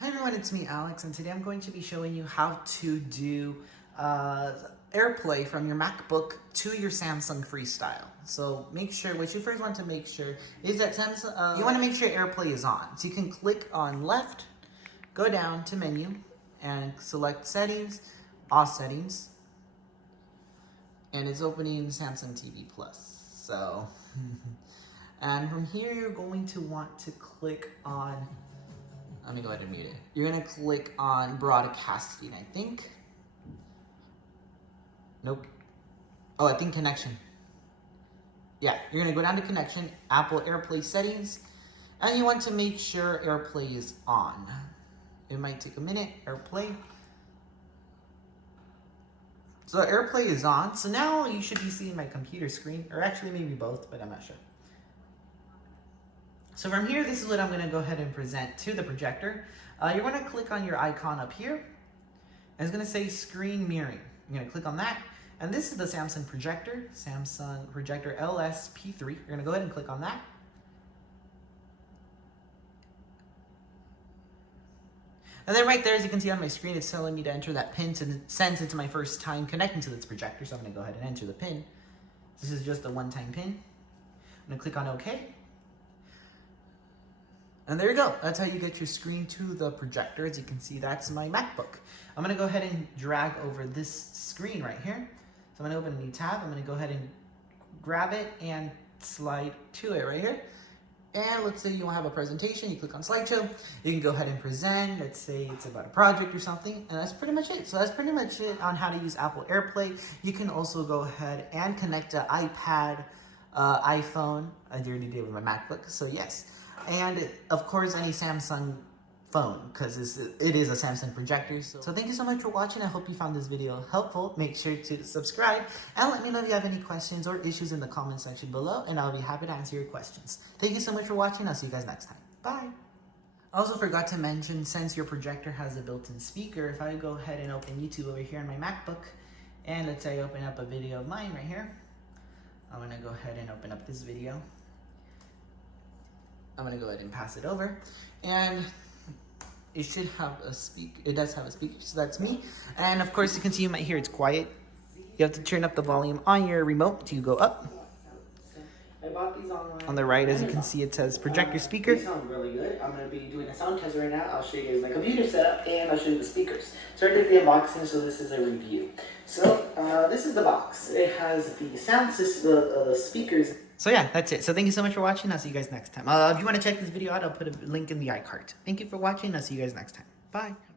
Hi everyone, it's me Alex, and today I'm going to be showing you how to do Airplay from your MacBook to your Samsung Freestyle. So make sure, what you first want to make sure is that Samsung, you want to make sure Airplay is on. So you can click on left, go down to menu, and select settings, all settings, and it's opening Samsung TV Plus. So, and from here you're going to want to click on, let me go ahead and mute it. You're gonna click on broadcasting, I think. Nope. Oh, I think connection. Yeah, you're gonna go down to connection, Apple Airplay settings, and you want to make sure Airplay is on. It might take a minute, Airplay. So Airplay is on, so now you should be seeing my computer screen, or actually maybe both, but I'm not sure. So from here, this is what I'm gonna go ahead and present to the projector. You're gonna click on your icon up here, and it's gonna say screen mirroring. You're gonna click on that, and this is the Samsung projector LSP3. You're gonna go ahead and click on that. And then right there, as you can see on my screen, it's telling me to enter that PIN, since it's my first time connecting to this projector, so I'm gonna go ahead and enter the PIN. This is just a one-time PIN. I'm gonna click on OK. And there you go. That's how you get your screen to the projector. As you can see, that's my MacBook. I'm gonna go ahead and drag over this screen right here. So I'm gonna open a new tab. I'm gonna go ahead and grab it and slide to it right here. And let's say you want to have a presentation, you click on slideshow, you can go ahead and present. Let's say it's about a project or something, and that's pretty much it. So that's pretty much it on how to use Apple Airplay. You can also go ahead and connect an iPad, iPhone. I already did with my MacBook, so yes. And of course, any Samsung phone, because it is a Samsung projector. So thank you so much for watching. I hope you found this video helpful. Make sure to subscribe and let me know if you have any questions or issues in the comment section below, and I'll be happy to answer your questions. Thank you so much for watching. I'll see you guys next time. Bye. I also forgot to mention, since your projector has a built-in speaker, if I go ahead and open YouTube over here on my MacBook, and let's say I open up a video of mine right here, I'm gonna go ahead and open up this video. I'm gonna go ahead and pass it over, and it should have a speaker. It does have a speaker, so that's me. And of course, you can see you might hear it's quiet. You have to turn up the volume on your remote to go up. I bought these online. On the right, as you can see, it says projector speaker. They sound really good. I'm gonna be doing a sound test right now. I'll show you guys my computer setup, and I'll show you the speakers. So I did the unboxing, so this is a review. So this is the box. It has the sound system, the speakers. So yeah, that's it. So thank you so much for watching. I'll see you guys next time. If you want to check this video out, I'll put a link in the iCard. Thank you for watching. I'll see you guys next time. Bye.